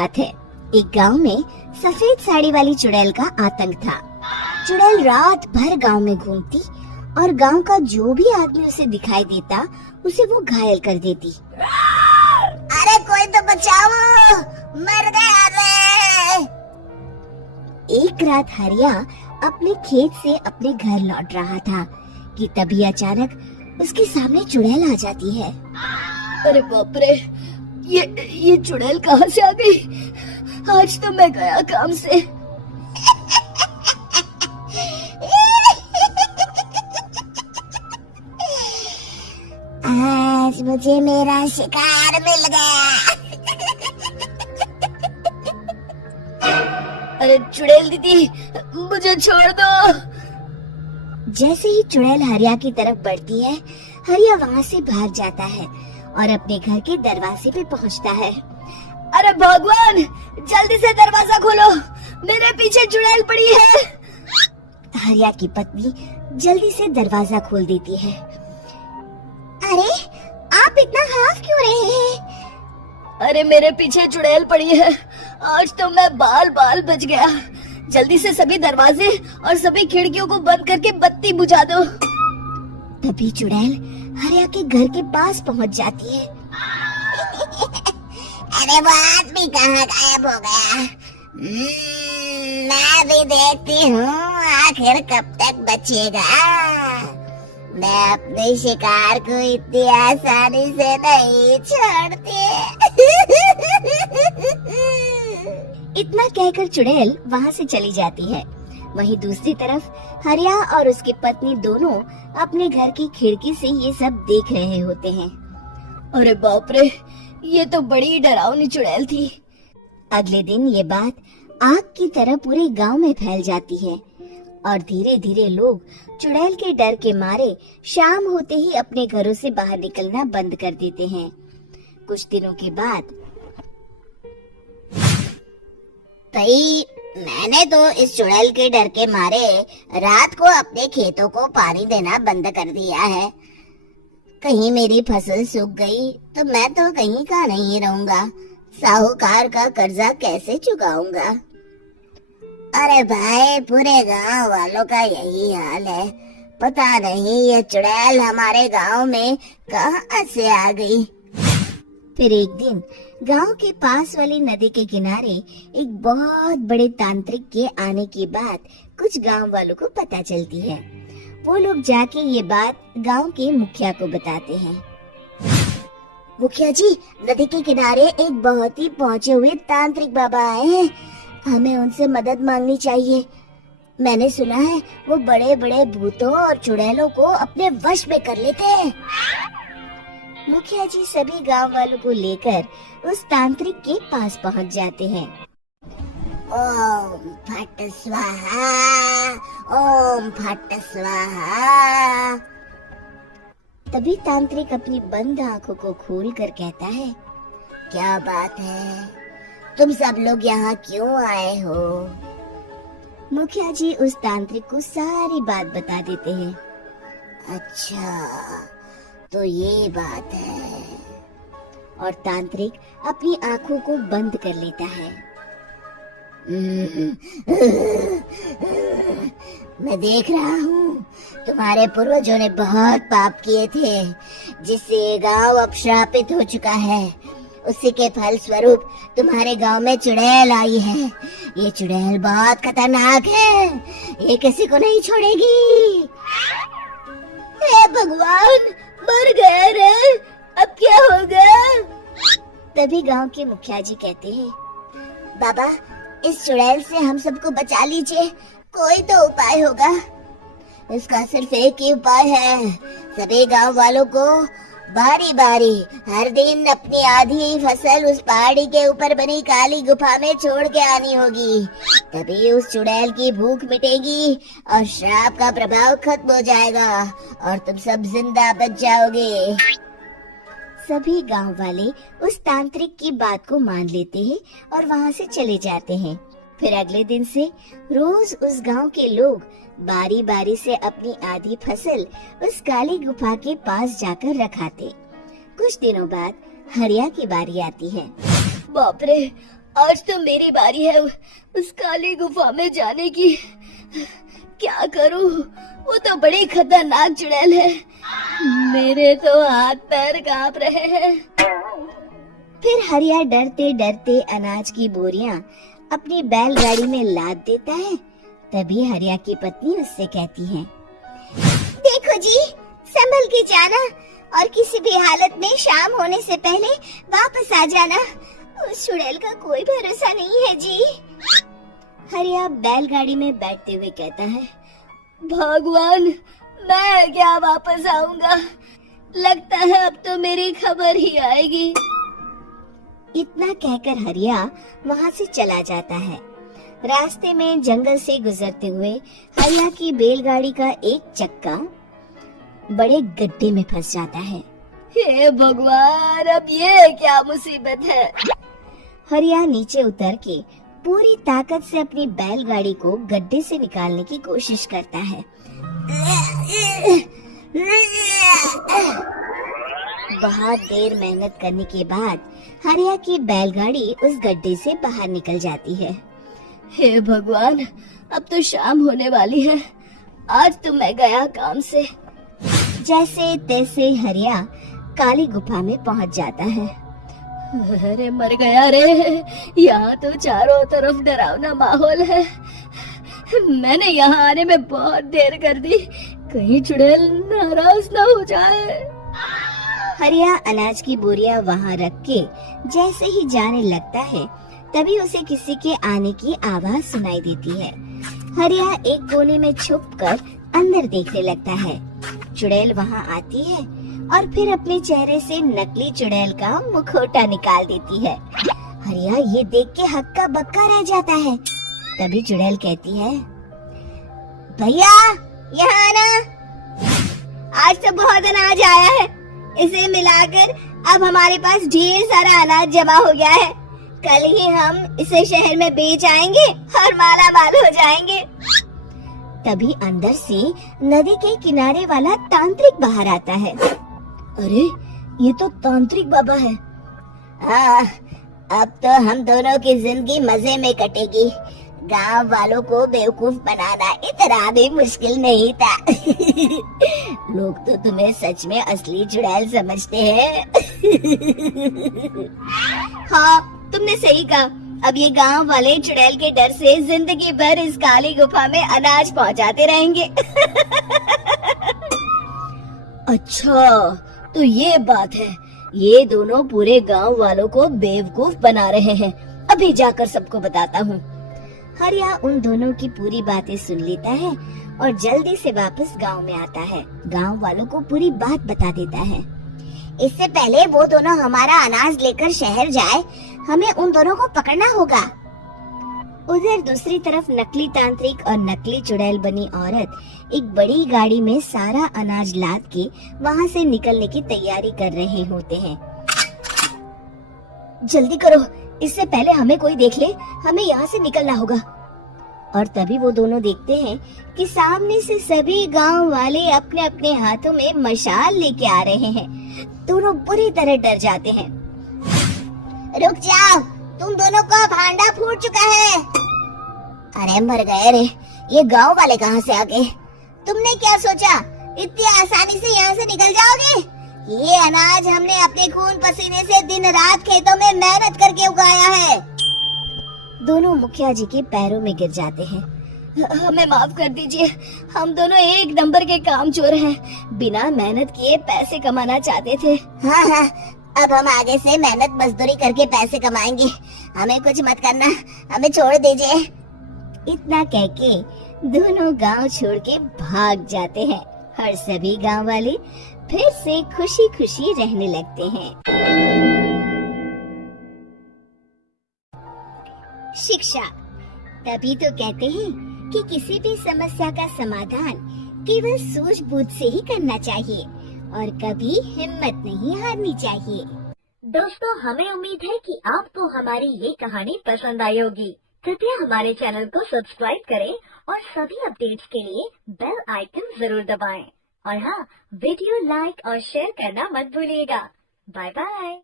बात है, एक गांव में सफेद साड़ी वाली चुड़ैल का आतंक था। चुड़ैल रात भर गांव में घूमती और गांव का जो भी आदमी उसे दिखाई देता उसे वो घायल कर देती। अरे कोई तो बचाओ, मर गया रे। एक रात हरिया अपने खेत से अपने घर लौट रहा था कि तभी अचानक उसके सामने चुड़ैल आ जाती है। अरे बाप रे, ये चुड़ैल कहाँ से आ गई? आज तो मैं गया काम से। आज मुझे मेरा शिकार मिल गया। अरे चुड़ैल दीदी, मुझे छोड़ दो। जैसे ही चुड़ैल हरिया की तरफ बढ़ती है, हरिया वहाँ से भाग जाता है और अपने घर के दरवाजे पे पहुँचता है। अरे भगवान, जल्दी से दरवाजा खोलो, मेरे पीछे चुड़ैल पड़ी है। हरिया की पत्नी जल्दी से दरवाजा खोल देती है। अरे आप इतना हाफ क्यों रहे हैं? अरे मेरे पीछे चुड़ैल पड़ी है, आज तो मैं बाल बाल बच गया। जल्दी से सभी दरवाजे और सभी खिड़कियों को बंद करके बत्ती बुझा दो। तभी चुड़ैल हरिया के घर के पास पहुँच जाती है। अरे वो आदमी कहाँ गायब हो गया? मैं भी देखती हूँ आखिर कब तक बचेगा। मैं अपने शिकार को इतनी आसानी से नहीं छोड़ती। इतना कहकर चुड़ैल वहाँ से चली जाती है। वहीं दूसरी तरफ हरिया और उसकी पत्नी दोनों अपने घर की खिड़की से ये सब देख रहे होते हैं। अरे बाप रे, ये तो बड़ी डरावनी चुड़ैल थी। अगले दिन ये बात आग की तरह पूरे गांव में फैल जाती है और धीरे धीरे लोग चुड़ैल के डर के मारे शाम होते ही अपने घरों से बाहर निकलना बंद कर देते हैं। कुछ दिनों के बाद भाई, मैंने तो इस चुड़ैल के डर के मारे रात को अपने खेतों को पानी देना बंद कर दिया है। कहीं मेरी फसल सूख गई तो मैं तो कहीं का नहीं रहूंगा। साहूकार का कर्जा कैसे चुकाऊंगा? अरे भाई, पूरे गांव वालों का यही हाल है। पता नहीं ये चुड़ैल हमारे गांव में कहां से आ गई। फिर एक दिन गांव के पास वाली नदी के किनारे एक बहुत बड़े तांत्रिक के आने की बात कुछ गांव वालों को पता चलती है। वो लोग जाके ये बात गांव के मुखिया को बताते हैं। मुखिया जी, नदी के किनारे एक बहुत ही पहुंचे हुए तांत्रिक बाबा आए हैं, हमें उनसे मदद मांगनी चाहिए। मैंने सुना है वो बड़े बड़े भूतों और चुड़ैलों को अपने वश में कर लेते हैं। मुखिया जी सभी गांव वालों को लेकर उस तांत्रिक के पास पहुंच जाते हैं। ओम फट स्वाहा, ओम फट स्वाहा। तभी तांत्रिक अपनी बंद आंखों को खोलकर कहता है, क्या बात है? तुम सब लोग यहाँ क्यों आए हो? मुखिया जी उस तांत्रिक को सारी बात बता देते हैं। अच्छा, तो ये बात है। और तांत्रिक अपनी आंखों को बंद कर लेता है। मैं देख रहा हूँ तुम्हारे पूर्वजों ने बहुत पाप किए थे, जिससे गांव अब श्रापित हो चुका है। उसी के फल स्वरूप तुम्हारे गांव में चुड़ैल आई है। ये चुड़ैल बहुत खतरनाक है, ये किसी को नहीं छोड़ेगी। हे भगवान, मर गए रे, अब क्या होगा? तभी गांव के मुखिया जी कहते हैं, बाबा, इस चुड़ैल से हम सबको बचा लीजिए, कोई तो उपाय होगा। इसका सिर्फ एक ही उपाय है, सभी गांव वालों को बारी बारी हर दिन अपनी आधी फसल उस पहाड़ी के ऊपर बनी काली गुफा में छोड़ के आनी होगी। तभी उस चुड़ैल की भूख मिटेगी और श्राप का प्रभाव खत्म हो जाएगा और तुम सब जिंदा बच जाओगे। सभी गांव वाले उस तांत्रिक की बात को मान लेते हैं और वहां से चले जाते हैं। फिर अगले दिन से रोज उस गांव के लोग बारी बारी से अपनी आधी फसल उस काली गुफा के पास जाकर रखाते। कुछ दिनों बाद हरिया की बारी आती है। बाप रे, आज तो मेरी बारी है उस काली गुफा में जाने की। क्या करूं? वो तो बड़ी खतरनाक चुड़ैल है। मेरे तो हाथ पैर कांप रहे हैं। फिर हरिया डरते डरते अनाज की बोरियां अपनी बैलगाड़ी में लाद देता है। तभी हरिया की पत्नी उससे कहती है, देखो जी, संभल के जाना और किसी भी हालत में शाम होने से पहले वापस आ जाना। उस चुड़ैल का कोई भरोसा नहीं है जी। हरिया बैलगाड़ी में बैठते हुए कहता है, भगवान, मैं क्या वापस आऊंगा? लगता है अब तो मेरी खबर ही आएगी। इतना कहकर हरिया वहाँ से चला जाता है। रास्ते में जंगल से गुजरते हुए हरिया की बैलगाड़ी का एक चक्का बड़े गड्ढे में फंस जाता है। हे भगवान, अब ये क्या मुसीबत है? हरिया नीचे उतर के पूरी ताकत से अपनी बैलगाड़ी को गड्ढे से निकालने की कोशिश करता है। बहुत देर मेहनत करने के बाद हरिया की बैलगाड़ी उस गड्ढे से बाहर निकल जाती है। हे भगवान, अब तो शाम होने वाली है। आज तो मैं गया काम से। जैसे तैसे हरिया काली गुफा में पहुंच जाता है। अरे मर गया रे, यहाँ तो चारों तरफ डरावना माहौल है। मैंने यहाँ आने में बहुत देर कर दी, कहीं चुड़ैल नाराज ना हो जाए। हरिया अनाज की बोरियां वहाँ रख के जैसे ही जाने लगता है, तभी उसे किसी के आने की आवाज सुनाई देती है। हरिया एक कोने में छुपकर अंदर देखने लगता है। चुड़ैल वहाँ आती है और फिर अपने चेहरे से नकली चुड़ैल का मुखौटा निकाल देती है। हरिया ये देख के हक्का बक्का रह जाता है। तभी चुड़ैल कहती है, भैया यहाँ आना, आज तो बहुत अनाज आया है। इसे मिलाकर अब हमारे पास ढेर सारा अनाज जमा हो गया है। कल ही हम इसे शहर में बेच आएंगे और माला माल हो जाएंगे। तभी अंदर से नदी के किनारे वाला तांत्रिक बाहर आता है। अरे, ये तो तांत्रिक बाबा है। हाँ, अब तो हम दोनों की जिंदगी मजे में कटेगी। गांव वालों को बेवकूफ बनाना इतना भी मुश्किल नहीं था। लोग तो तुम्हें सच में असली चुड़ैल समझते हैं। हाँ, तुमने सही कहा। अब ये गांव वाले चुड़ैल के डर से जिंदगी भर इस काली गुफा में अनाज पहुंचाते रहेंगे। अच्छा, तो ये बात है। ये दोनों पूरे गांव वालों को बेवकूफ बना रहे हैं। अभी जाकर सबको बताता हूँ। हरिया उन दोनों की पूरी बातें सुन लेता है और जल्दी से वापस गांव में आता है। गांव वालों को पूरी बात बता देता है। इससे पहले वो दोनों हमारा अनाज लेकर शहर जाए, हमें उन दोनों को पकड़ना होगा। उधर दूसरी तरफ नकली तांत्रिक और नकली चुड़ैल बनी औरत एक बड़ी गाड़ी में सारा अनाज लाद के वहाँ से निकलने की तैयारी कर रहे होते हैं। जल्दी करो, इससे पहले हमें कोई देख ले। हमें यहाँ से निकलना होगा। और तभी वो दोनों देखते हैं कि सामने से सभी गांव वाले अपने अपने हाथों में मशाल लेके आ रहे हैं। दोनों बुरी तरह डर जाते हैं। रुक जाओ, तुम दोनों का भांडा फूट चुका है। अरे मर गए रे, ये गांव वाले कहाँ से आ गए? तुमने क्या सोचा इतनी आसानी से यहाँ से निकल जाओगे? ये अनाज हमने अपने खून पसीने से दिन रात खेतों में मेहनत करके उगाया है। दोनों मुखिया जी के पैरों में गिर जाते हैं। हमें माफ कर दीजिए, हम दोनों एक नंबर के कामचोर हैं। बिना मेहनत किए पैसे कमाना चाहते थे। हाँ हाँ, अब हम आगे से मेहनत मजदूरी करके पैसे कमाएंगे। हमें कुछ मत करना, हमें छोड़ दीजिए। इतना कह के दोनों गांव छोड़ के भाग जाते हैं और सभी गांव वाले फिर से खुशी खुशी रहने लगते हैं। शिक्षा। तभी तो कहते हैं कि किसी भी समस्या का समाधान केवल सूझबूझ से ही करना चाहिए और कभी हिम्मत नहीं हारनी चाहिए। दोस्तों, हमें उम्मीद है कि आपको हमारी ये कहानी पसंद आई होगी। कृपया हमारे चैनल को सब्सक्राइब करें और सभी अपडेट्स के लिए बेल आइकन जरूर दबाएं। और हाँ, वीडियो लाइक और शेयर करना मत भूलिएगा। Bye bye.